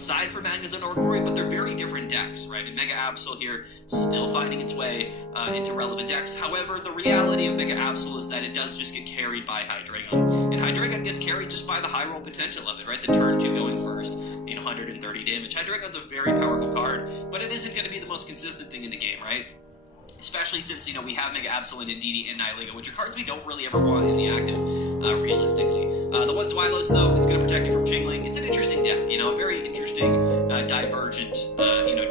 aside from Magnezone or Ikoria, but they're very different decks, right? And Mega Absol here still finding its way into relevant decks. However, the reality of Mega Absol is that it does just get carried by Hydreigon. And Hydreigon gets carried just by the high roll potential of it, right? The turn 2 going first, 130 damage. Hydreigon's a very powerful card, but it isn't going to be the most consistent thing in the game, right? Especially since, we have Mega Absol and Indeedee and Nihilego, which are cards we don't really ever want in the active, realistically. The one Zweilous, though, is going to protect you from Jingling. It's an interesting deck, a very interesting, divergent,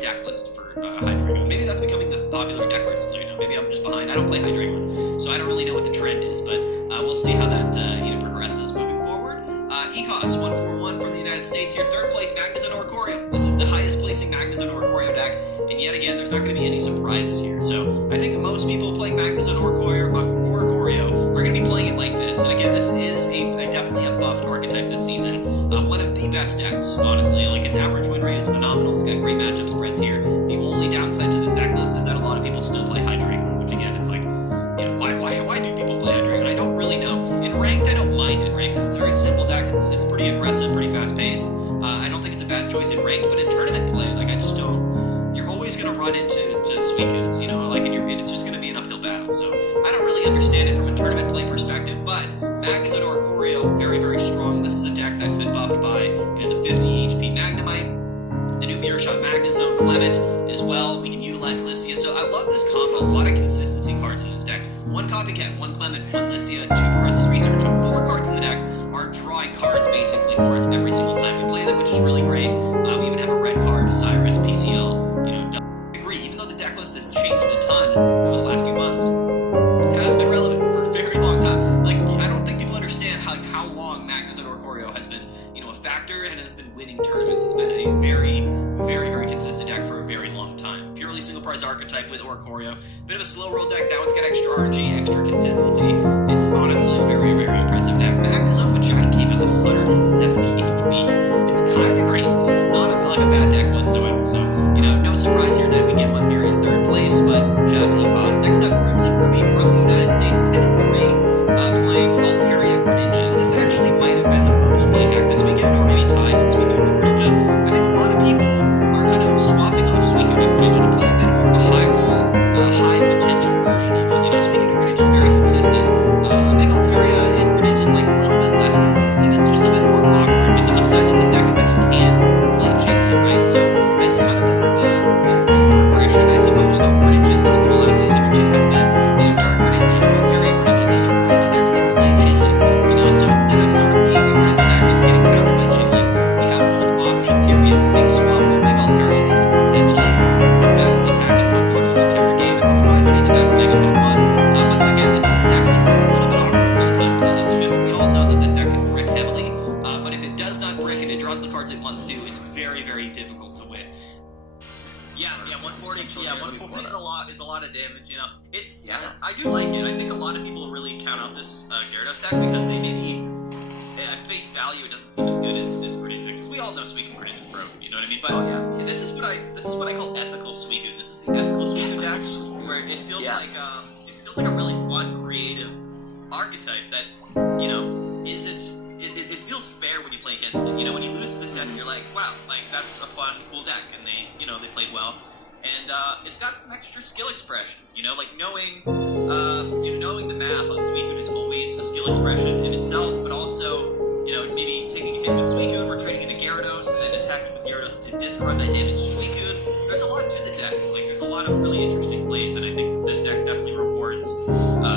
deck list for Hydreigon. Maybe that's becoming the popular deck list, maybe I'm just behind. I don't play Hydreigon, so I don't really know what the trend is, but we'll see how that, progresses moving forward. Ecos, 141 from the United States here. Third place, Magnezone or Ikoria. This is the highest placing Magnezone or Ikoria deck, and yet again, there's not going to be any surprises here. So I think most people playing Magnezone or Ikoria are going to be playing it like this. And again, this is definitely a buffed archetype this season. One of the best decks, honestly. Its average win rate is phenomenal. It's got great matchup spreads here. The only downside to this deck list is that a lot of people still play Hydreigon, which again, it's like, why do people play Hydreigon? I don't really know. In ranked, I don't mind it, right? Because it's a very simple deck. It's pretty aggressive, pretty fast paced. I don't think it's a bad choice in ranked, but in tournament play, I just don't. You're always going to run into Suicunes, and it's just going to be an uphill battle. So I don't really understand it from a tournament play perspective, but Magnezone or Ikoria, very, very strong. This is a deck that's been buffed by the 50 HP Magnemite, the new Mirror Shot Magnezone, Clement as well. We can utilize Lycia. So I love this combo. A lot of consistency cards in this deck. 1 Copycat, 1 Clement, 1 Lycia, 2 Progressive Research. 4 cards in the deck are drawing cards basically for us every single time we play them, which is really great. We even have a red card, Cyrus, PCL. I agree, even though the deck list has changed a ton over the last few months, it has been relevant for a very long time. I don't think people understand how long Magnezone or Ikoria has been, a factor and has been winning tournaments. It's been a very, very, very consistent deck for a very long time. Purely single prize archetype with Ikoria. Bit of a slow roll deck. Now it's got extra RNG, extra consistency. It's honestly a very, very impressive deck. Magnezone with Giant Cape is 170 HP. It's kind of crazy. This is not a bad deck whatsoever. So, no surprise here that we get one here in third place, but shout out to Ecos. Next up, Crimson Ruby from the United States, 10-3, playing Altaria Greninja. This actually might have been the most played deck this weekend, or maybe tied with Suicune and Greninja. I think a lot of people are kind of swapping off Suicune and Greninja to play a bit more of a high roll, high potential version of it. Suicune and Greninja is very consistent. I think Altaria and Greninja is a little bit less consistent. It's just a bit more awkward, but the upside to this deck is that you can play Jingling, right? So it's kind of the progression, I suppose, of Greninja, at least in the last season or two, has been, Dark Greninja, Altaria Greninja. These are Greninja decks that play Jingling, so instead of sort of being a Greninja deck and getting countered by Jingling, we have both options here. We have Sync Swap, where Mega Altaria is potentially the best attacking Pokemon in the entire game, and for my money, the best Mega Pokemon. But again, this is a deck list that's a little bit awkward sometimes. It's just, we all know that this deck can brick heavily, but if it does not brick and it draws the cards it wants to, it's very, very difficult to win. Yeah, 140. Yeah, 140 is a lot of damage. It's I do like it. I think a lot of people really count out this Gyarados deck because they maybe at face value it doesn't seem as good as Greninja, because we all know Suicune Greninja is broke. You know what I mean? But this is what I call ethical Suicune. This is the ethical Suicune deck where it feels like a really fun, creative archetype that isn't. It feels fair when you play against it. When you lose to this deck, you're like, wow, that's a fun, cool deck, and they played well. And it's got some extra skill expression. Knowing the math on Suicune is always a skill expression in itself, but also, maybe taking a hit with Suicune, retreating into Gyarados, and then attacking with Gyarados to discard that damage to Suicune. There's a lot to the deck. There's a lot of really interesting plays, and I think this deck definitely rewards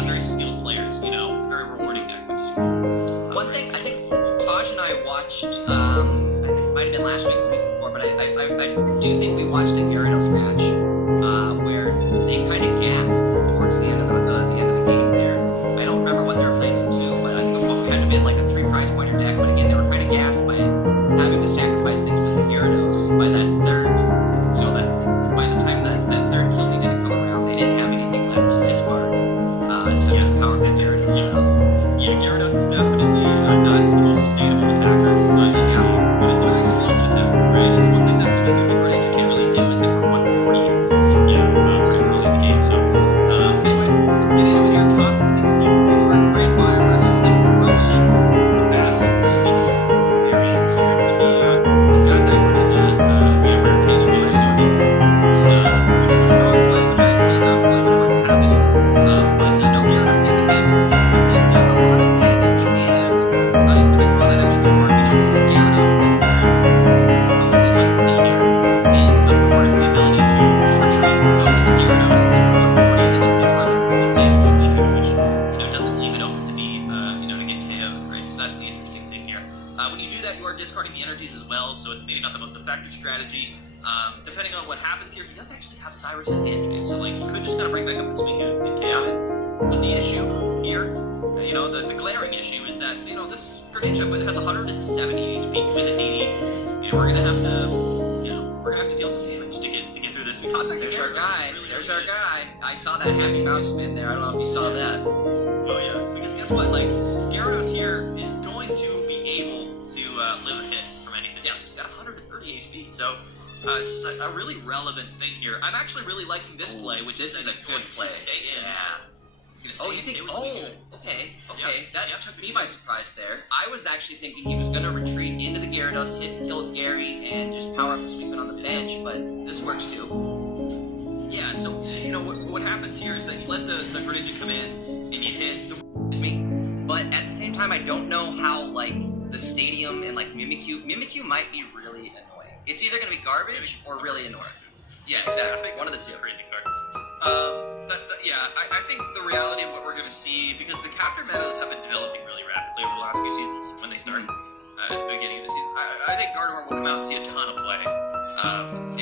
very skilled players. It's a very rewarding deck, which is cool. One thing, I think Taj and I watched, it might have been last week or the week before, but I do think we watched a Gyarados match where they kind of gassed towards the end of the game there. I don't remember what they were playing into, but I think it had to be like a 3 prize pointer deck, but again, they were kind of gassed by having to sacrifice things with the Gyarados. By that third, by the time that third kill needed to come around, they didn't have anything left to discard to power the Gyarados. So. Yeah, Gyarados is definitely not the most sustainable attacker, but it's an explosive attacker, right? It's one thing that Suicune and Greninja can't really do is hit for 140 That's the interesting thing here. When you do that, you are discarding the energies as well, so it's maybe not the most effective strategy. Depending on what happens here, he does actually have Cyrus and Hinge, so like he could just kind of bring back up this week and KO it. But the issue here, you know, the glaring issue is that, you know, this Greninja has 170 HP with a DD. You know, we're gonna have to deal some damage to get through this. We taught that. There's our guy. There's our guy. I saw that happy mouse spin there. I don't know if you saw that. Oh yeah, because guess what? Like Gyarados here is going to be able to live a hit from anything. Yes. He's got 130 HP, so just a really relevant thing here. I'm actually really liking this play, which this is a good play. Stay in. Yeah. Oh, you think? Okay. Yep. That took me by surprise there. I was actually thinking he was going to retreat into the Gyarados, hit to kill Gary, and just power up the Sweepin on the bench, but this works too. Yeah, so, you know, what happens here is that you let the Greninja come in, and you hit the... Excuse me. But at the same time, I don't know how, like, the Stadium and, like, Mimikyu might be really annoying. It's either going to be garbage or really annoying. Yeah, exactly. One of the two. Crazy fair. I think the reality of what we're going to see, because the counter metas have been developing really rapidly over the last few seasons when they start at the beginning of the season. I think Gardevoir will come out and see a ton of play.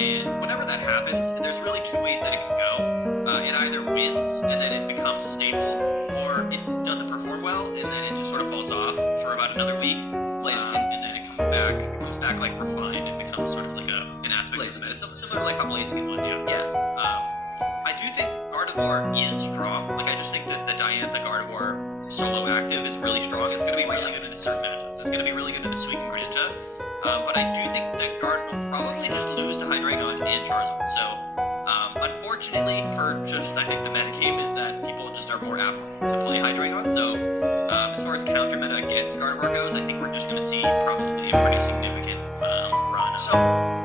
And whenever that happens, there's really two ways that it can go. It either wins and then it becomes a staple, or it doesn't perform well and then it just sort of falls off for about another week. And then it comes back like refined and becomes sort of like an aspect of the meta. Similar to like how Blaziken was, I do think Gardevoir is strong. Like, I just think that the Diantha Gardevoir solo active is really strong. It's going to be really good into certain meta. It's going to be really good into Suicune Greninja. But I do think that Gard will probably just lose to Hydreigon and Charizard. So, unfortunately for just, I think the meta game is that people just are more apt to play Hydreigon. So, as far as counter meta against Gardevoir goes, I think we're just going to see probably a pretty significant run of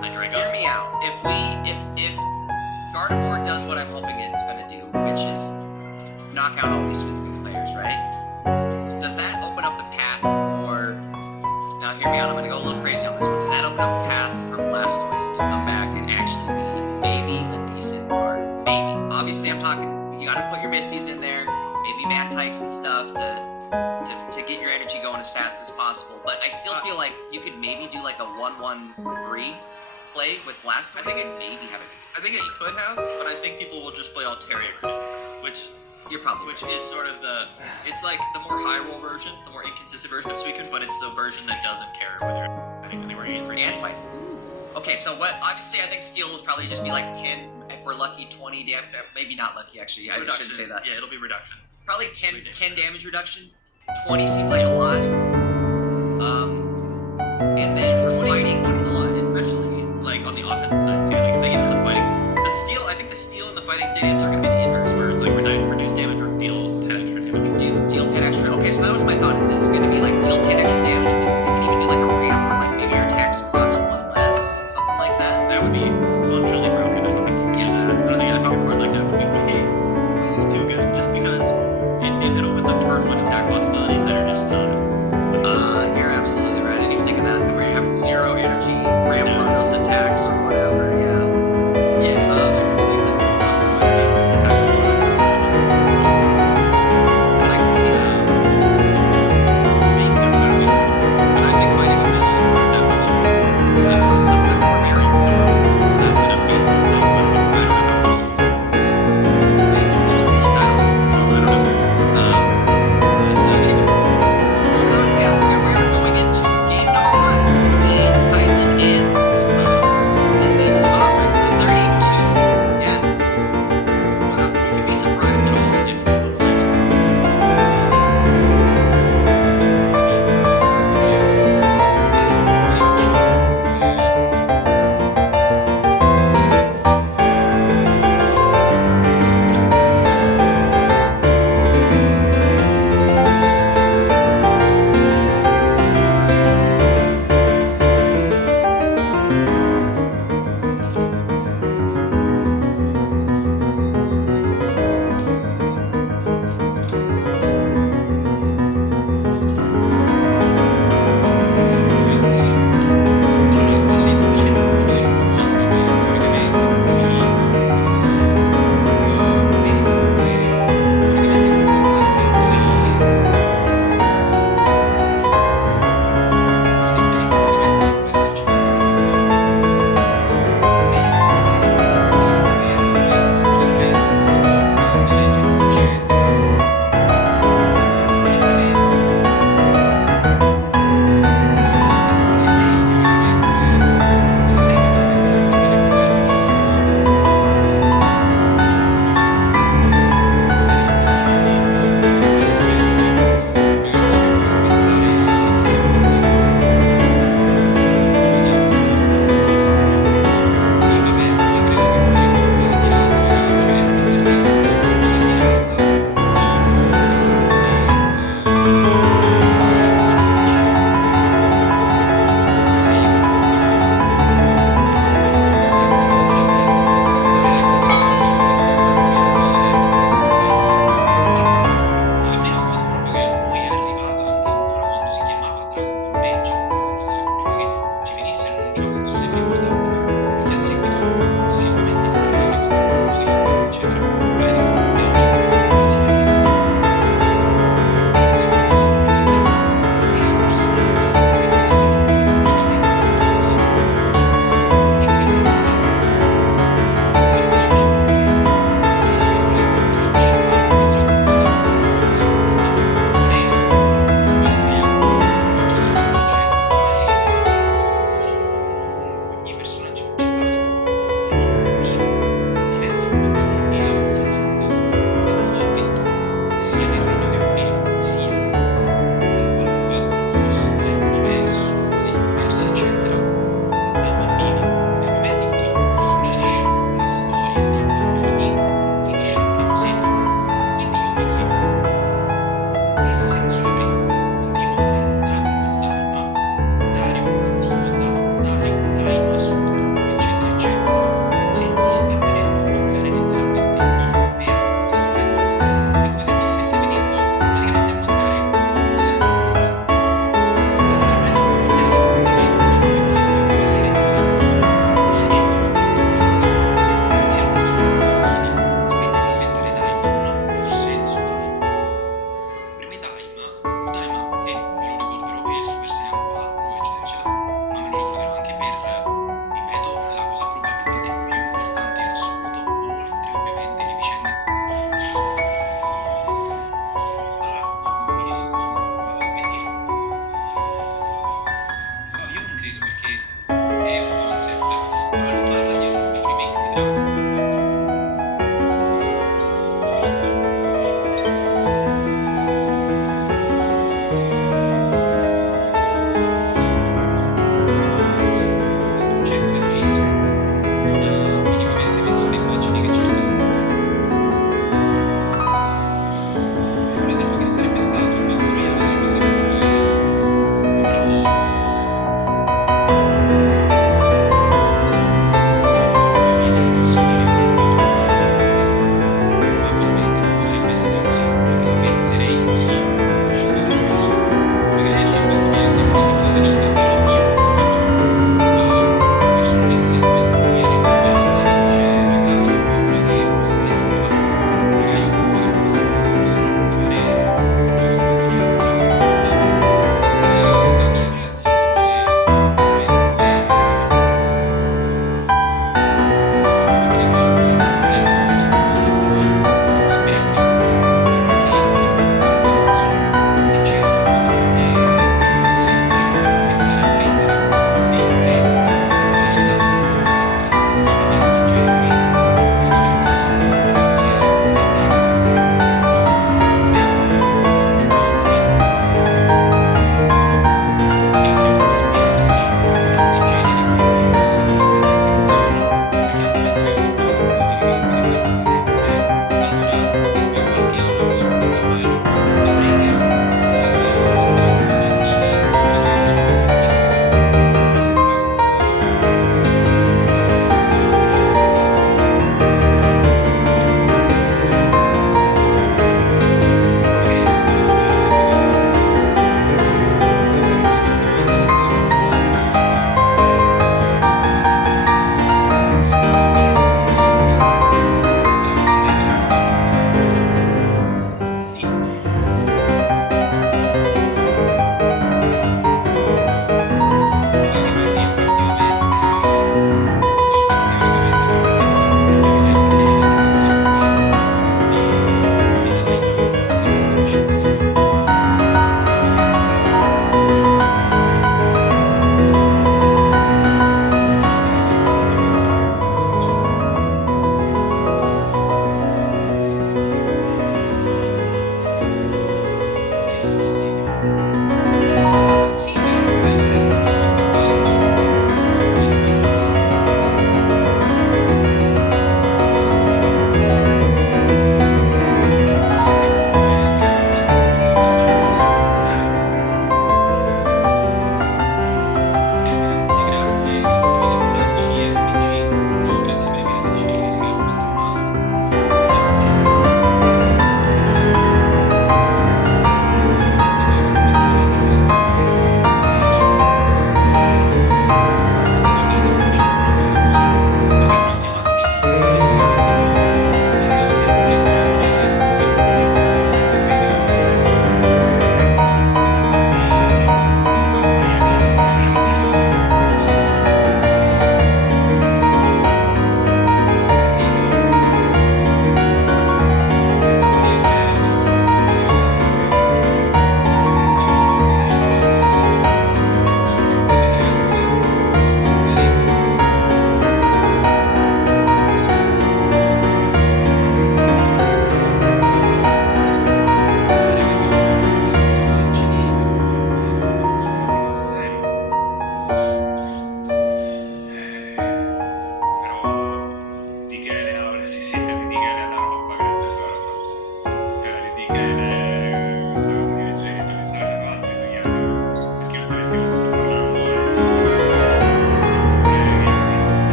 Hydreigon. Hear me out. If Gardevoir does what I'm hoping it's going to do, which is knock out all these Suicune players, right? Does that open up the path for... Now hear me out, I'm going to go a little crazy on this one. Does that open up a path for Blastoise to come back and actually be maybe a decent card? Maybe. Obviously I'm talking, you got to put your Misties in there, maybe Mantikes and stuff to get your energy going as fast as possible. But I still feel like you could maybe do like a 1-1-3 play with Blastoise and maybe have it. I think it could have, but I think people will just play Altaria Greninja, which is sort of it's like the more high roll version, the more inconsistent version of Suicune, but it's the version that doesn't care whether they were in 3 and fight. Okay, so obviously I think Steel will probably just be like 10, if we're lucky, 20 damage, maybe not lucky actually, I shouldn't say that. Yeah, it'll be reduction. Probably 10 damage reduction, 20 seems like a lot. And then for fighting, 20 is a lot, especially like on the offensive side too. Like if they give us some fighting, I think the Steel and the fighting stadiums are going to be the inverse, where it's like reduce damage or deal 10 extra damage. Deal 10 extra. Okay, so that was my thought. Is this going to be like deal 10 extra damage? It can even be like a ramp, or like maybe your attacks cost 1 less, something like that. That would be functionally broken. I don't think. Yes. I don't think a card like that would be too good, just because it opens up turn 1 attack possibilities that are just not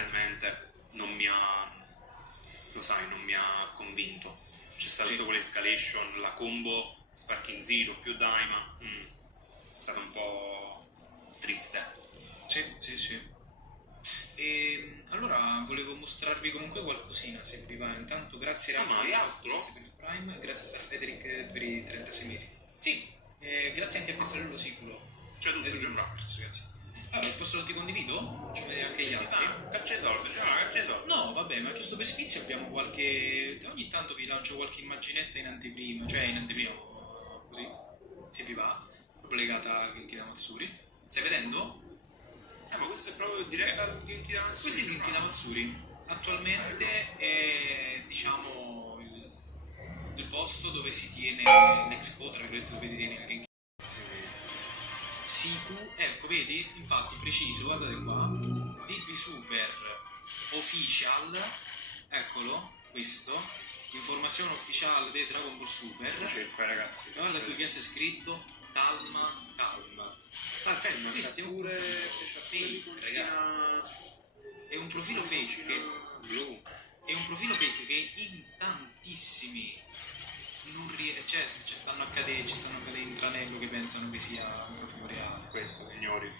inizialmente non mi ha, lo sai, non mi ha convinto. C'è stata tutta quell'escalation, la combo Sparking Zero più Daima, è stata un po' triste. Sì. E allora volevo mostrarvi comunque qualcosina, se vi va. Intanto grazie Raffi, grazie per il Prime, grazie a Star Frederick per i 36 mesi. Sì, grazie anche a Pizzarello Sicuro. C'è tutto, John Rockers, ragazzi. Allora, il posto lo ti condivido? Faccio vedere anche gli altri. Caccia i soldi. No, vabbè, ma giusto per sfizio abbiamo qualche... Ogni tanto vi lancio qualche immaginetta in anteprima, così, se vi va, proprio legata al Genki da Matsuri. Stai vedendo? Ma questo è proprio diretta al Genki da Matsuri. Questo è il Genki da Matsuri. Attualmente è, diciamo, il posto dove si tiene l'Expo, tra virgolette, dove si tiene il Genki. Siku, ecco, vedi? Infatti, preciso, guardate qua. DB Super Official, eccolo, questo. Informazione ufficiale di Dragon Ball Super. Cerco, ragazzi. Guarda qui che c'è scritto Calma. Anzi, questo è un profilo fake, ragazzi. È un profilo fake che... È un profilo fake che in tantissimi non riesce, ci stanno a cadere in tranello che pensano che sia un profilo reale. Questo, signori.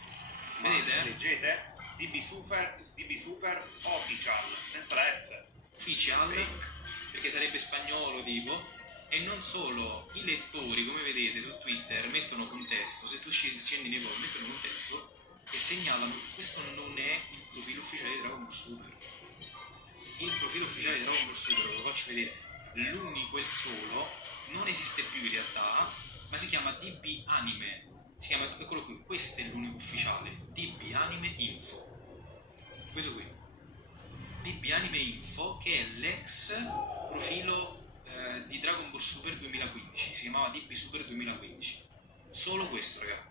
Vedete? Leggete DB Super Official, senza la F. Official, perché sarebbe spagnolo tipo. E non solo, i lettori, come vedete su Twitter, mettono contesto, se tu scendi nei post, mettono contesto e segnalano che questo non è il profilo ufficiale di Dragon Ball Super. Il profilo ufficiale di Dragon Ball Super, ve lo faccio vedere, l'unico e il solo, non esiste più in realtà, ma si chiama DB Anime. Si chiama, eccolo qui, questo è l'unico ufficiale, DB Anime Info. Questo qui. DB Anime Info, che è l'ex profilo di Dragon Ball Super 2015, si chiamava DB Super 2015. Solo questo, raga.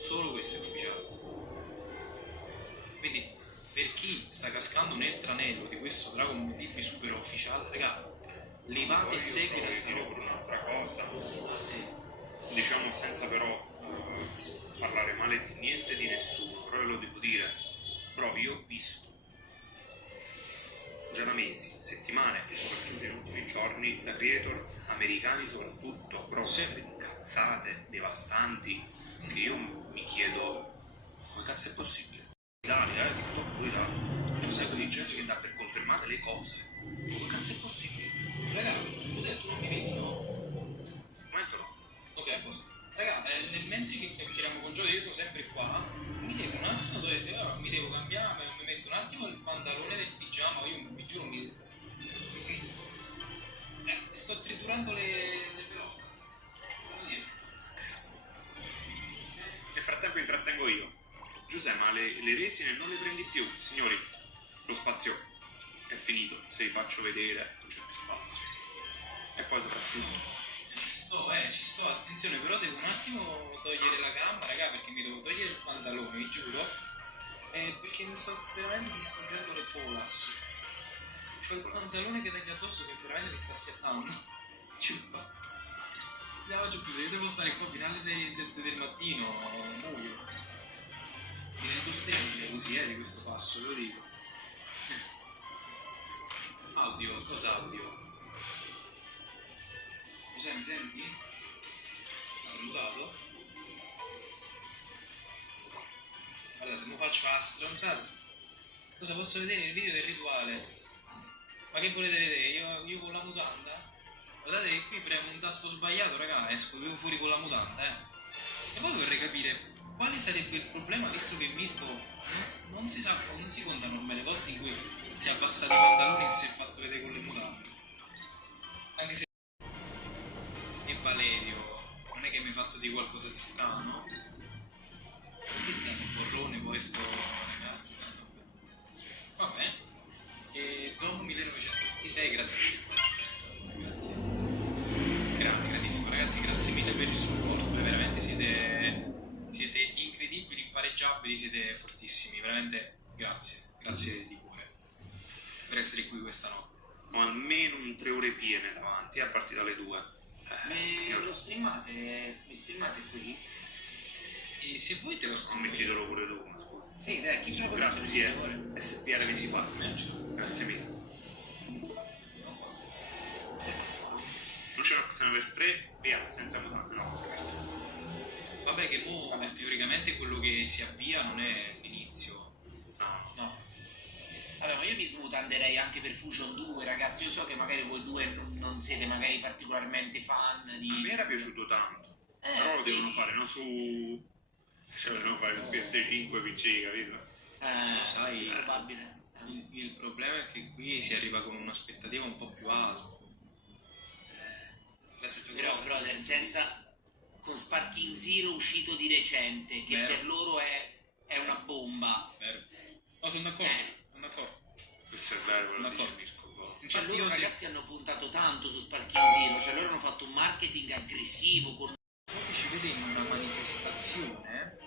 Solo questo è ufficiale. Quindi, per chi sta cascando nel tranello di questo Dragon Ball DB Super ufficiale, raga, levate e segui la storia. Per un'altra cosa, diciamo senza però parlare male di niente di nessuno, però ve lo devo dire, però io ho visto già da mesi, settimane e soprattutto negli ultimi giorni da creator americani soprattutto, però delle cazzate devastanti che io mi chiedo come cazzo è possibile. Italia, TikTok, poi Italia, cioè sai così gente che dà per confermate le cose, come cazzo è possibile? Raga, Giuseppe, tu non mi vedi, no? Momento no. Ok, a posto. Raga, nel mentre che chiacchieriamo con Gioia, io sono sempre qua, mi devo un attimo, mi devo cambiare, mi metto un attimo il pantalone del pigiama, io vi giuro sto triturando le pelote. Nel frattempo intrattengo io. Giuseppe, ma le resine non le prendi più, signori. Lo spazio è finito, se vi faccio vedere non c'è più spazio. E poi soprattutto Ci sto, attenzione, però devo un attimo togliere la gamba, raga, perché mi devo togliere il pantalone, vi giuro. Perché mi sto veramente distruggendo le polas. C'ho il pantalone che taglia addosso che veramente mi sta aspettando. Giuro. Non la faccio più, se io devo stare qua fino alle 6-7 del mattino, muoio. Mi rendo sterile così, di questo passo, ve lo dico. Audio, cosa audio? Giuseppe, mi senti? Mi ha salutato? Guardate, mo faccio la stronzata. Cosa posso vedere il video del rituale? Ma che volete vedere? Io con la mutanda? Guardate che qui premo un tasto sbagliato, raga, esco fuori con la mutanda, E poi vorrei capire quale sarebbe il problema, visto che Mirko non si sa, non si contano ormai le volte in cui si è abbassato i pantaloni e si è fatto vedere con le mutande. Anche se... E Valerio, non è che mi hai fatto di qualcosa di strano? Perché si chiama Borrone poi sto ragazzo? Va bene. E Dom 1926, grazie. Grazie. Grandissimo ragazzi, grazie mille per il supporto, veramente siete incredibili, impareggiabili, siete fortissimi, veramente grazie di cuore per essere qui questa notte. ho almeno un 3 ore piene davanti, a partire dalle 2. Lo streamate qui? E se voi te lo Mettitelo pure tu, Sì, dai, chi ce la Grazie, SPL24. Grazie mille. Luciano Xenoverse 3, via, senza mutande, no, scherzo. Vabbè, che mo teoricamente quello che si avvia non è l'inizio. No. Vabbè, ma io mi smutanderei anche per Fusion 2, ragazzi. Io so che magari voi due non siete magari particolarmente fan di... A me era piaciuto tanto, però lo devono fare, non su... Cioè, lo devono fare su PS5 PC, capito? Lo sai, probabile. il problema è che qui si arriva con un'aspettativa un po' più alta. Però, brother, senza... con Sparking Zero uscito di recente, che Vero. per loro è una bomba. Vero. No, sono d'accordo, sono d'accordo. Questo è vero, quello dice D'accordo. Mirko. Cioè Infatti loro io se ragazzi hanno puntato tanto su Sparking Zero, cioè loro hanno fatto un marketing aggressivo con... poi ci vede in una manifestazione,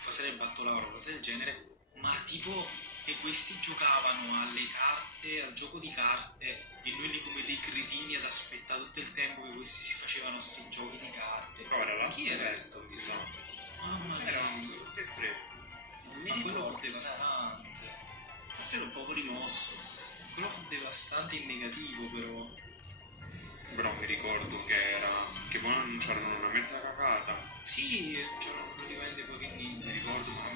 forse il battolaro o cose del genere, ma tipo che questi giocavano alle carte, al gioco di carte, e noi lì come dei cretini ad aspettare tutto il tempo che questi si facevano questi giochi di carte. Però era là. Chi era questo? Erano tutti e tre. Non mi Ma quello fu ricordo, devastante. forse ero un po' rimosso. Quello fu devastante in negativo, però. Però mi ricordo che poi annunciarono una mezza cagata. Sì, c'erano praticamente pochi Non niente. mi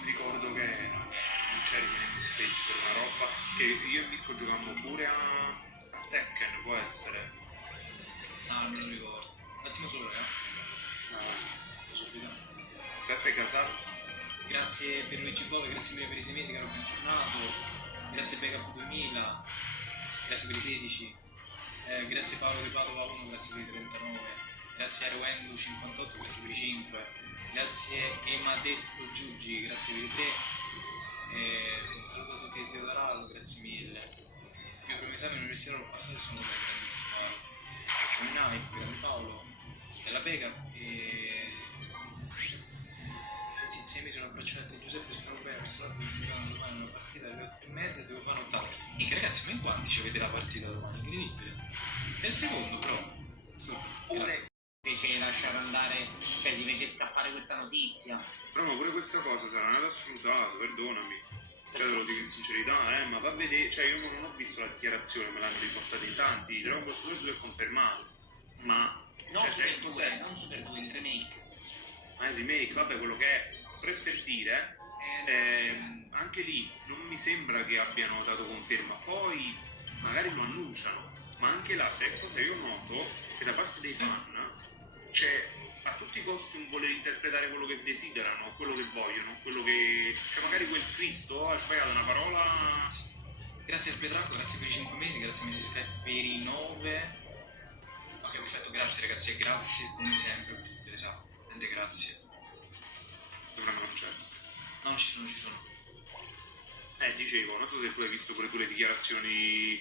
ricordo che era. Non c'era in stage per una roba che io e Mirko giocavamo pure a Tekken, può essere. Ah, non me lo ricordo. Un attimo solo, subito. Peppe Casal. Grazie per Luigi Bove, grazie mille per i 6 mesi, caro bentornato. Grazie Backup 2000, grazie per i 16. Grazie Paolo De Padova 1, grazie per i 39. Grazie Aroendu 58, grazie per i 5. Grazie Emadetto Giuggi, grazie per i 3. Un saluto a tutti di Teo Darallo, grazie mille. Io per esame all'università l'ho passato e sono da grandissimo. C'è un hype, grande Paolo, della Backup e... 6 mesi sono abbracciati Giuseppe, spero bene, questo l'altro mi si fa domani una partita alle 8:30 e devo fare un'ottava. Minchia ragazzi, ma in quanti ci avete la partita domani? Incredibile. Sei il secondo però. Su, grazie. Fece lasciare andare, cioè si fece scappare questa notizia. Però ma pure questa cosa sarà andata strusato, perdonami. Cioè te lo dico in sincerità, ma va a vedere, cioè io non ho visto la dichiarazione, me l'hanno riportata in tanti, Dragon Ball Super 2 è confermato. Ma Non cioè, Super se 2, cos'è? non Super 2, il remake. Ma il remake, vabbè, quello che è. Per dire, anche lì non mi sembra che abbiano dato conferma. Poi magari lo annunciano, ma anche là, se è cosa io noto, che da parte dei fan c'è a tutti i costi un voler interpretare quello che desiderano, quello che vogliono, quello che... Cioè magari quel Cristo ha sbagliato una parola... Grazie al Petrarco, grazie per i 5 mesi, grazie Messi per i 9. Ok, perfetto, grazie ragazzi e grazie come sempre. Esatto, grazie. Dovranno non c'è. No, non ci sono. Dicevo, non so se tu hai visto pure tu le dichiarazioni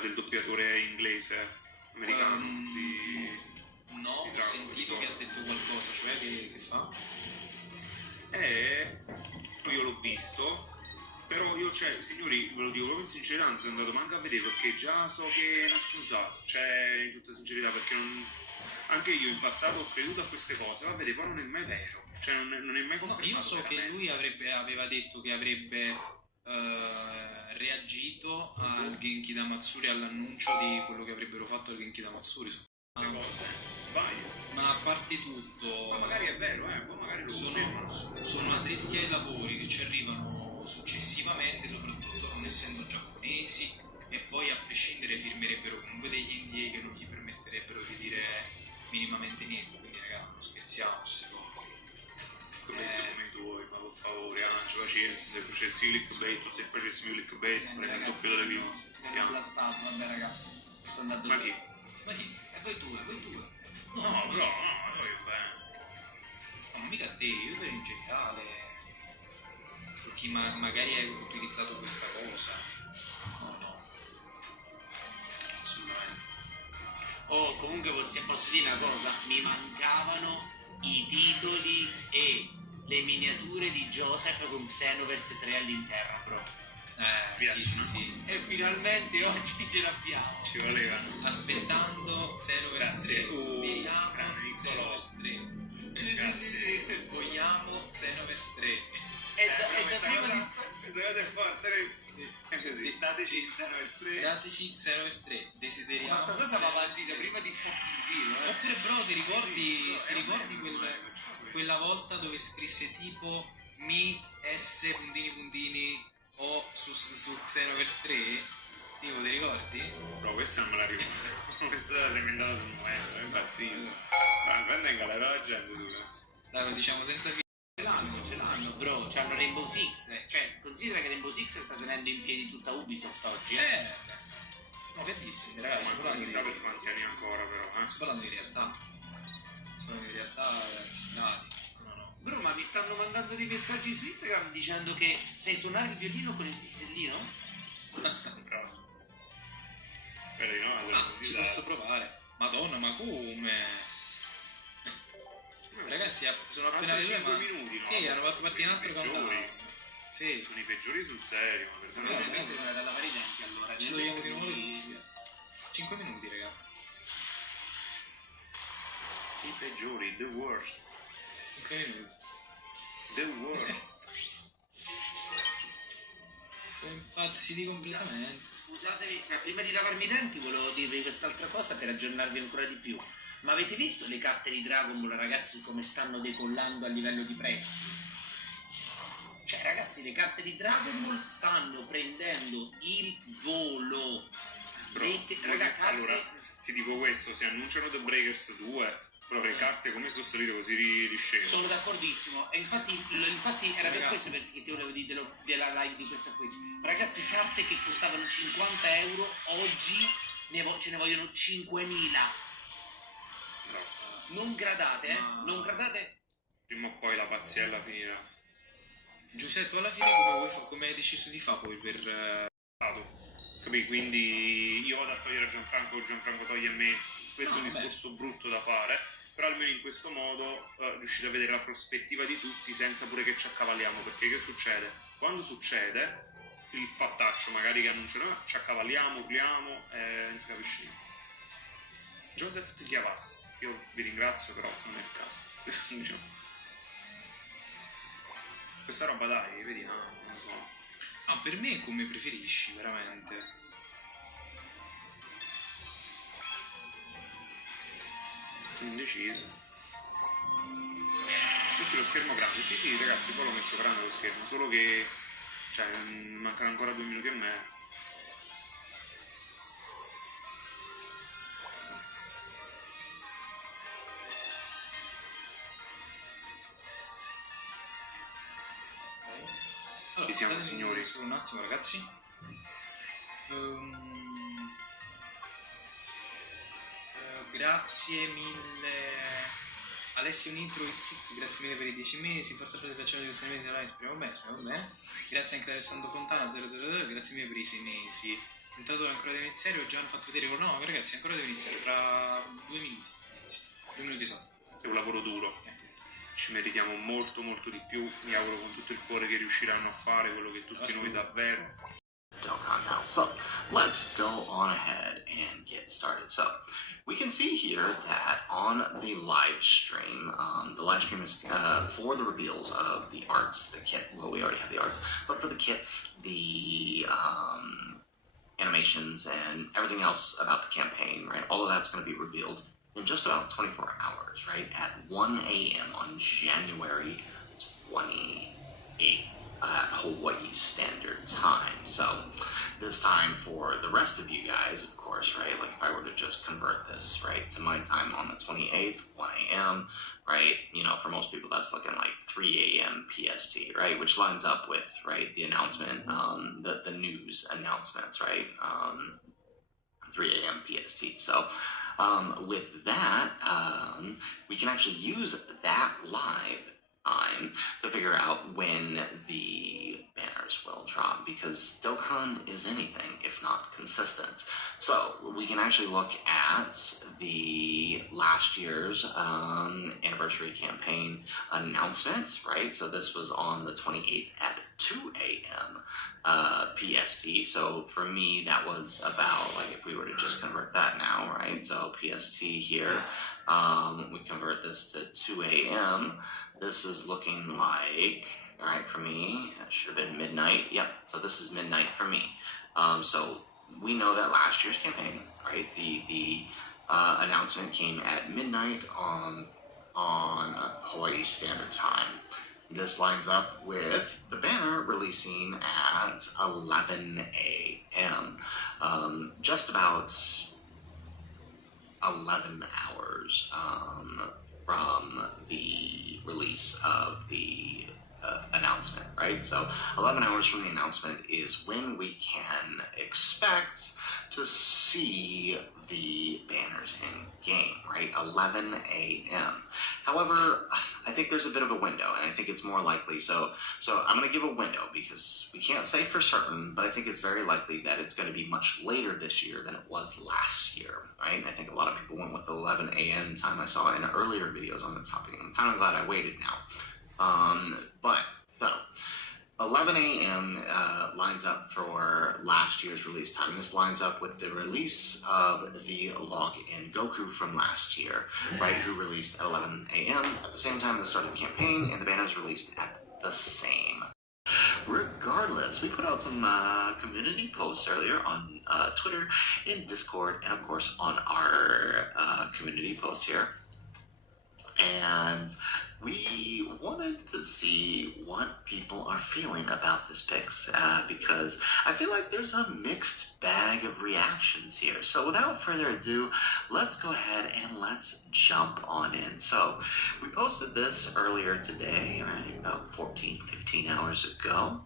del doppiatore inglese americano di... No, ho sentito che ha detto qualcosa, cioè che fa? Io l'ho visto, però io, cioè, signori, ve lo dico proprio in sincerità, non sono andato manco a vedere perché già so che è una stusato, cioè, in tutta sincerità, perché non... Anche io in passato ho creduto a queste cose, va a vedere, poi non è mai vero, cioè non è mai confermato. No, io so veramente. che lui aveva detto che avrebbe reagito al Genki Damatsuri, all'annuncio di quello che avrebbero fatto al Genki Damatsuri. Queste cose, sbaglio. Ma a parte tutto, Ma magari è vero, poi magari lo confermano. sono addetti ai lavori che ci arrivano successivamente, soprattutto non essendo giapponesi, e poi a prescindere firmerebbero comunque degli NDA che non gli permetterebbero di dire minimamente niente, quindi raga, non scherziamo, queste cose. Commenti come i tuoi, ma per favore, Angelo, se facessi clickbait o se facessi il clickbait, prendi il doppio delle views. Mi hanno blastato, vabbè ragazzi. Sono andato Ma io. chi? Ma chi? Voi due. No, però, no, voglio bene. No, ma mica te, io per in generale. Per chi magari hai utilizzato questa cosa. No. Assolutamente. Oh, comunque posso dire una cosa, mi mancavano i titoli e le miniature di Joseph con Xenoverse 3 all'interno, bro. Sì. E finalmente oggi ce l'abbiamo. Ci volevano. Aspettando Xenoverse 3. Grazie. Speriamo Grande Xenoverse 3. Ragazzi, Vogliamo Xenoverse 3. E da prima di... questa cosa è forte. Così, dateci Xenoverse 3. Dateci Xenoverse 3. Desideriamo. Ma sta cosa va Xenoverse avanti da 3. prima di Sporting, Oppure bro, ti ricordi quella volta dove scrisse tipo mi s puntini puntini o su Xenoverse 3? Tipo, ti ricordi? Però questo non me la ricordo. Questa si è inventata sul momento, è impazzito. Ma venga la gente tu. Dai, lo diciamo senza ce l'hanno, bro. C'hanno Rainbow Six. Cioè, considera che Rainbow Six sta tenendo in piedi tutta Ubisoft oggi. No, che dissi, ragazzi, sto parlando chissà per quanti anni ancora, però. sto parlando di realtà. Sto parlando di realtà aziendali. No. Bro, ma mi stanno mandando dei messaggi su Instagram dicendo che sai suonare il violino con il pixellino? Bravo. Spero di no, Ci posso provare. Madonna, ma come? Ragazzi, sono appena le 2, ma... minuti, no? Sì, hanno fatto partire un altro Peggiori. countdown. Sì, Sono i peggiori sul serio, ma per No, Veramente non era da vari tempi allora. ci togliamo di nuovo le cuffie. 5 minuti, raga. i peggiori, the worst. 5 minuti. The worst. Impazziti completamente. Scusatevi, ma prima di lavarmi i denti volevo dirvi quest'altra cosa per aggiornarvi ancora di più. Ma avete visto le carte di Dragon Ball, ragazzi, come stanno decollando a livello di prezzi? Cioè, ragazzi, le carte di Dragon Ball stanno prendendo il volo. Raga, carte... Allora, ti dico questo, se annunciano The Breakers 2, però le carte come sono salite così riscendono. Sono d'accordissimo, e infatti era per questo che ti volevo dire della live di questa qui. Ragazzi, carte che costavano 50 euro, oggi ce ne vogliono 5.000. Non gradate, No. Non gradate. Prima o poi la pazziella finirà. Giuseppe, tu alla fine come hai deciso di fare poi per... Capì? Quindi io vado a togliere a Gianfranco toglie a me. Questo è un discorso brutto da fare, però almeno in questo modo riuscite a vedere la prospettiva di tutti senza pure che ci accavalliamo, perché che succede? Quando succede il fattaccio magari che annunciano ci accavalliamo, urliamo e non si capisce niente. Joseph ti chiavassi, io vi ringrazio, però non è il caso. Diciamo. Questa roba dai, vedi, no, non lo so. Ah, per me è come preferisci, veramente. Sono indeciso. Metti lo schermo grande, sì ragazzi, poi lo metto grande lo schermo, solo che cioè mancano ancora 2 minuti e mezzo. Allora, Ci siamo, scusatemi signori. solo un attimo, ragazzi. Grazie mille Alessio Nitro X, grazie mille per i 10 mesi, forse prese facciamo di 6 mesi live, speriamo bene. Grazie anche ad Alessandro Fontana 002, grazie mille per i 6 mesi. Intanto ancora deve iniziare, ho già fatto vedere no ragazzi, ancora deve iniziare, tra 2 minuti inizia. 2 minuti solo. È un lavoro duro, ci meritiamo molto di più, mi auguro con tutto il cuore che riusciranno a fare quello che tutti noi davvero. Dokkan now. So let's go on ahead and get started. So we can see here that on the live stream is for the reveals of the arts, the kit. Well, we already have the arts, but for the kits, the animations and everything else about the campaign, right? All of that's going to be revealed in just about 24 hours, right? At 1 a.m. on January 28th. At Hawaii Standard Time. So this time for the rest of you guys, of course, right? Like if I were to just convert this, right, to my time on the 28th, 1 a.m., right? You know, for most people that's looking like 3 a.m. PST, right? Which lines up with, right, the announcement, the news announcements, right? 3 a.m. PST. So with that, we can actually use that live time to figure out when the banners will drop, because Dokkan is anything if not consistent. So we can actually look at the last year's anniversary campaign announcement, right? So this was on the 28th at 2 a.m. PST. So for me, that was about, like, if we were to just convert that now, right? So PST here, we convert this to 2 a.m. This is looking like, all right, for me, it should have been midnight. Yep, so this is midnight for me. So we know that last year's campaign, right, the announcement came at midnight on Hawaii Standard Time. This lines up with the banner releasing at 11 a.m. Just about 11 hours from the release of the announcement, right? So 11 hours from the announcement is when we can expect to see the banners in game, right? 11 a.m. However, I think there's a bit of a window, and I think it's more likely. So I'm going to give a window because we can't say for certain, but I think it's very likely that it's going to be much later this year than it was last year, right? I think a lot of people went with the 11 a.m. time. I saw in earlier videos on the topic. I'm kind of glad I waited now. But so 11 a.m. Lines up for last year's release time. This lines up with the release of the login Goku from last year, right? Who released at 11 a.m. at the same time as the start of the campaign, and the banners released at the same. Regardless, we put out some community posts earlier on Twitter, in Discord, and of course on our community post here. And we wanted to see what people are feeling about this picks because I feel like there's a mixed bag of reactions here. So without further ado, let's go ahead and let's jump on in. So we posted this earlier today, right, about 15 hours ago,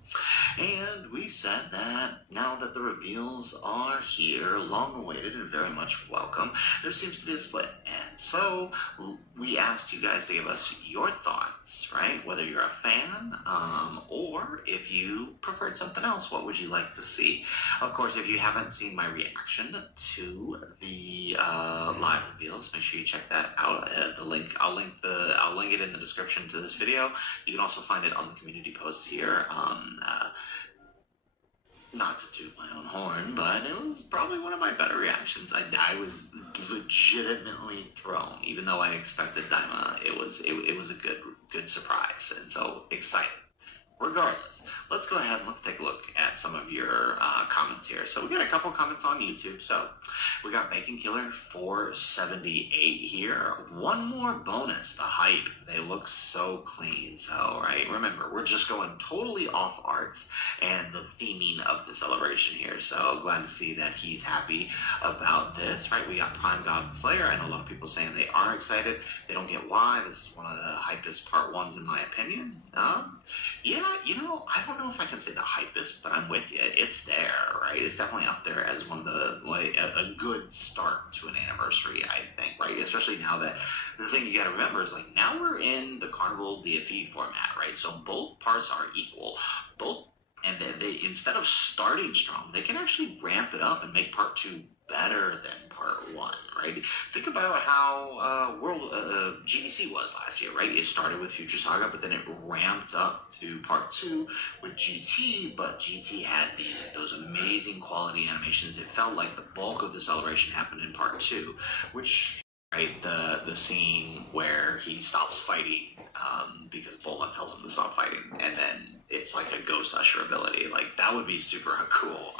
and we said that now that the reveals are here, long awaited and very much welcome, there seems to be a split. And so we asked you guys to give us your thoughts, right? Whether you're a fan or if you preferred something else, what would you like to see? Of course, if you haven't seen my reaction to the live reveals, make sure you check that out. The link, I'll link it in the description to this video. You can also find it on the community post here. Not to toot my own horn, but it was probably one of my better reactions. I was legitimately thrown, even though I expected Daima. It was a good surprise, and so excited. Regardless, let's go ahead and let's take a look at some of your comments here. So we got a couple comments on YouTube. So we got Bacon Killer 478 here. One more bonus, the hype. They look so clean. So, right, remember, we're just going totally off arts and the theming of the celebration here. So glad to see that he's happy about this, right? We got Prime God Slayer. I know a lot of people saying they are excited. They don't get why. This is one of the hypest part ones in my opinion. Yeah, you know, I don't know if I can say the hypest, but I'm with you. It's there, right? It's definitely up there as one of the, like, a good start to an anniversary, I think, right? Especially now that, the thing you gotta remember is, like, now we're in the Carnival DFE format, right? So both parts are equal. And they instead of starting strong, they can actually ramp it up and make part 2 better than part 1, right? Think about how World GDC was last year, right? It started with Future Saga, but then it ramped up to part 2 with GT, but GT had those amazing quality animations. It felt like the bulk of the celebration happened in part 2, which, right, the scene where he stops fighting because Bulma tells him to stop fighting, and then it's like a Ghost Usher ability. Like, that would be super cool.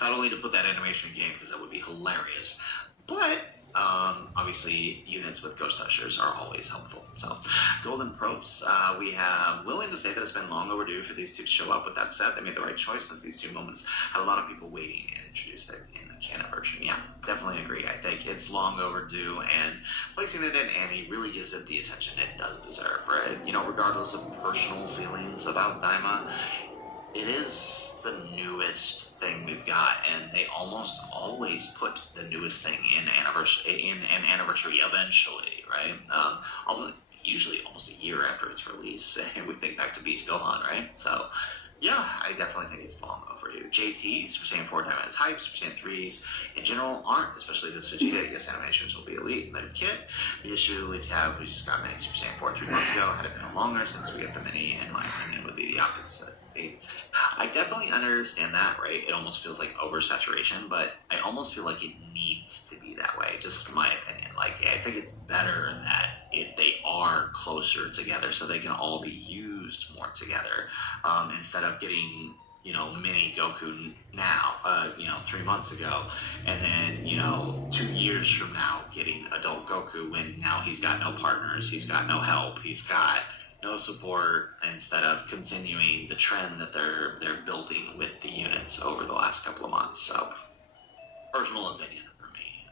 Not only to put that animation in game, because that would be hilarious, but obviously units with Ghost Ushers are always helpful. So Golden Probes, we have willing to say that it's been long overdue for these two to show up. With that said, they made the right choice since these two moments had a lot of people waiting and introduced it in the canon version. Yeah, definitely agree. I think it's long overdue, and placing it in Annie really gives it the attention it does deserve, right? You know, regardless of personal feelings about Daima, it is the newest thing we've got, and they almost always put the newest thing in an anniversary eventually, right? Usually almost a year after its release. We think back to Beast Gohan, right? So Yeah, I definitely think it's long overdue. JT, Super Saiyan 4 Diamond is hype, Super Saiyan 3s in general aren't, especially this Vegeta. Yes, animations will be elite, let him kit. The issue we have, we just got mini Super Saiyan 4 3 months ago. Had it been longer since we get the mini, in my opinion, would be the opposite. I definitely understand that, right? It almost feels like oversaturation, but I almost feel like it needs to be that way, just my opinion. Like, I think it's better that they are closer together so they can all be used more together, instead of getting, mini Goku now, 3 months ago, and then, 2 years from now getting adult Goku when now he's got no partners, he's got no help, he's got no support, instead of continuing the trend that they're building with the units over the last couple of months. So, personal opinion for me.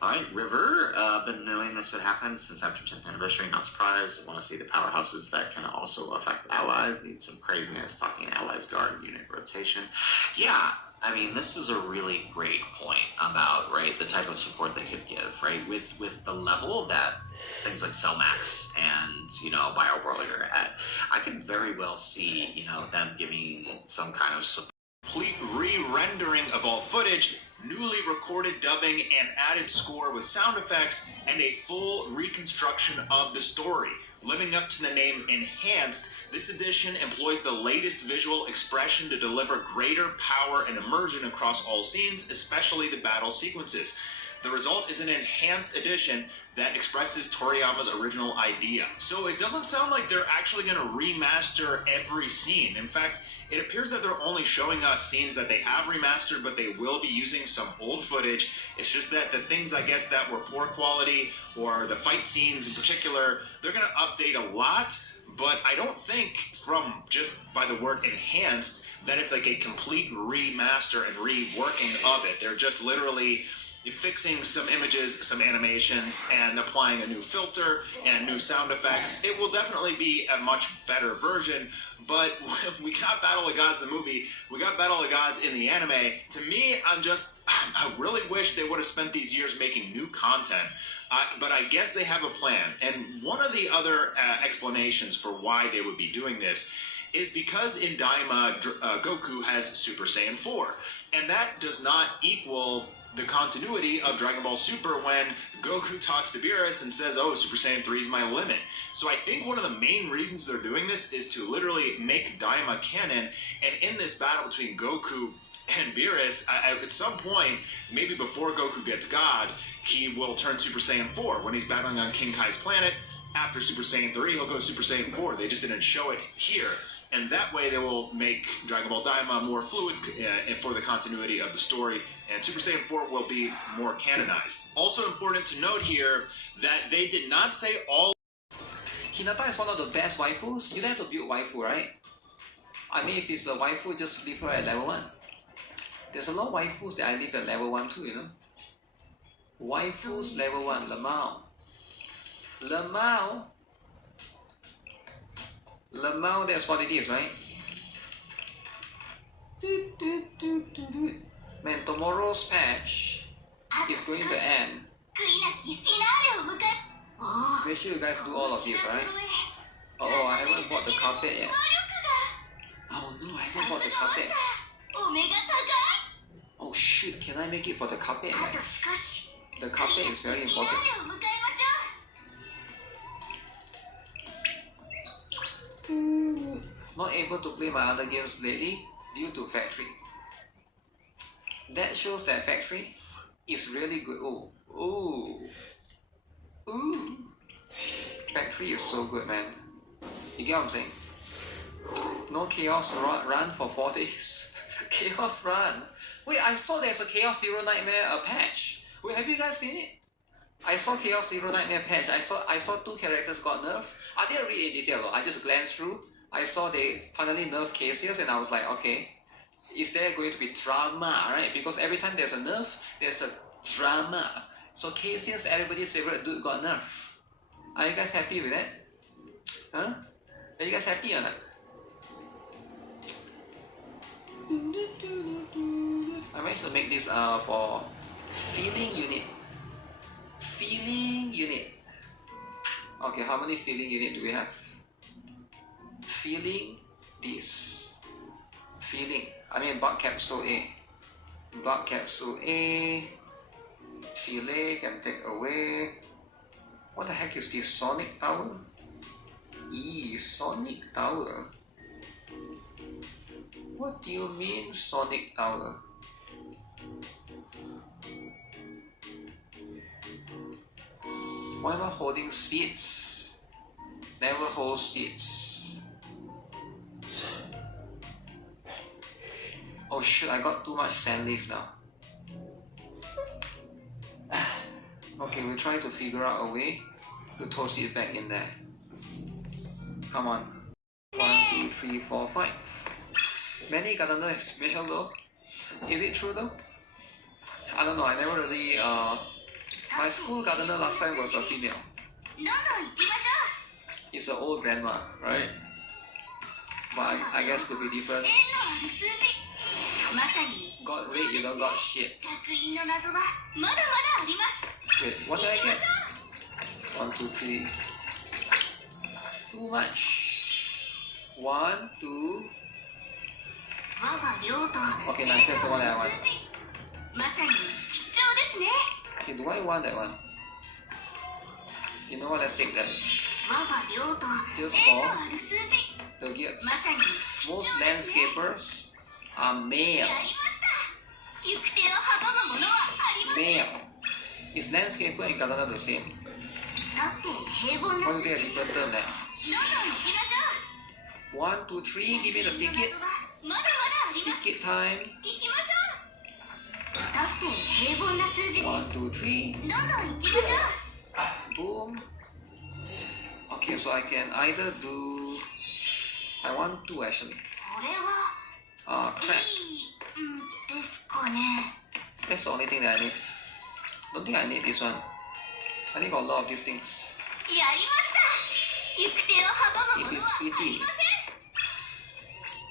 All right, River, been knowing this would happen since after 10th anniversary. Not surprised. Want to see the powerhouses that can also affect allies. Need some craziness. Talking allies guard unit rotation. Yeah, I mean, this is a really great point about, right, the type of support they could give, right, with the level that things like Cell Max and, BioWarrior are at. I could very well see, them giving some kind of support. Complete re-rendering of all footage, newly recorded dubbing and added score with sound effects, and a full reconstruction of the story. Living up to the name Enhanced, this edition employs the latest visual expression to deliver greater power and immersion across all scenes, especially the battle sequences. The result is an enhanced edition that expresses Toriyama's original idea. So it doesn't sound like they're actually going to remaster every scene. In fact, it appears that they're only showing us scenes that they have remastered, but they will be using some old footage. It's just that the things, I guess, that were poor quality, or the fight scenes in particular, they're going to update a lot. But I don't think, from just by the word enhanced, that it's like a complete remaster and reworking of it. They're just literally fixing some images, some animations, and applying a new filter and new sound effects. It will definitely be a much better version, but we got Battle of the Gods the movie, we got Battle of the Gods in the anime. To me, I really wish they would have spent these years making new content. But I guess they have a plan. And one of the other explanations for why they would be doing this is because in Daima, Goku has Super Saiyan 4. And that does not equal the continuity of Dragon Ball Super when Goku talks to Beerus and says, oh, Super Saiyan 3 is my limit. So I think one of the main reasons they're doing this is to literally make Daima canon, and in this battle between Goku and Beerus, at some point, maybe before Goku gets God, he will turn Super Saiyan 4 when he's battling on King Kai's planet. After Super Saiyan 3, he'll go Super Saiyan 4. They just didn't show it here. And that way they will make Dragon Ball Daima more fluid for the continuity of the story, and Super Saiyan 4 will be more canonized. Also important to note here that they did not say all... Hinata is one of the best waifus. You like to build waifu, right? I mean, if it's a waifu, just leave her at level 1. There's a lot of waifus that I leave at level 1 too, Waifus level 1, Lemao, that's what it is, right? Man, tomorrow's patch is going to end. Make sure you guys do all of this, right? Oh, I haven't bought the carpet yet. Oh no, I haven't bought the carpet. Oh shoot, can I make it for the carpet, guys? The carpet is very important. Not able to play my other games lately due to factory. That shows that factory is really good. Ooh. Factory is so good, man. You get what I'm saying? No chaos run for 4 days. Chaos run. Wait, I saw there's a Chaos Zero Nightmare patch. Wait, have you guys seen it? I saw Chaos Zero Nightmare patch. I saw 2 characters got nerfed. I didn't read in detail. I just glanced through. I saw they finally nerfed Cassius, and I was like, okay, is there going to be drama, right? Because every time there's a nerf, there's a drama. So Cassius, everybody's favorite dude, got nerfed. Are you guys happy with that? Huh? Are you guys happy or not? I managed to make this for feeling unit. Feeling unit. Okay, how many feeling unit do we have? Feeling this. feeling. I mean, bug capsule A. Bug capsule A. Chile can take away. What the heck is this? Sonic Tower? Sonic Tower? What do you mean, Sonic Tower? Why am I holding seeds? Never hold seeds. Oh shit, I got too much sand leaf now. Okay, we'll try to figure out a way to toss it back in there. Come on. 1, 2, 3, 4, 5. Many gardener is male though. Is it true though? I don't know, I never really my school gardener last time was a female. It's an old grandma, right? But I guess could be different. Got red, you don't got shit. Wait, what did I get? 1, 2, 3. Too much. 1, 2. Okay, nice, that's the one I want. Okay, do I want that one? You know what, let's take that. Just for the gears. Most landscapers are male. Male. Is landscaper and gardener the same? Why do they have different term then? 1, 2, 3, give me the ticket. Ticket time. 1, 2, 3. Boom. Okay, so I can either do. I want 2 actually. Crap. That's the only thing that I need. Don't think I need this one. I think got a lot of these things. It is pity.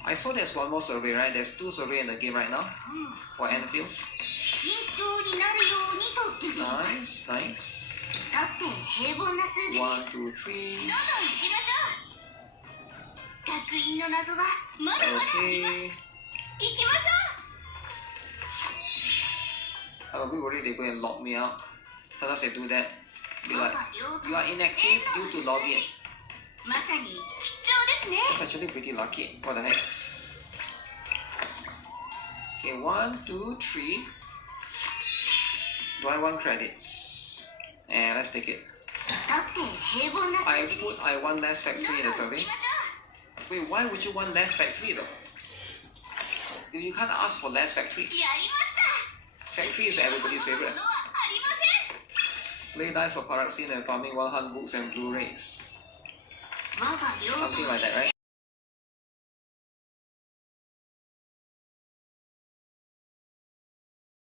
I saw there's one more survey, right? There's 2 survey in the game right now for Anfield. Nice, nice. 1, 2, 3. Okay. I'm a bit worried they're going to lock me out. Sometimes they do that. Be like, you are inactive due to login. That's actually pretty lucky. What the heck? Okay, 1, 2, 3. Do I want credits? And let's take it. I want less factory in the survey. Wait, why would you want less factory though? You can't ask for less factory. Factory is everybody's favorite. Play dice for Paraxin and farming while hunt books and Blu-rays. Something like that, right?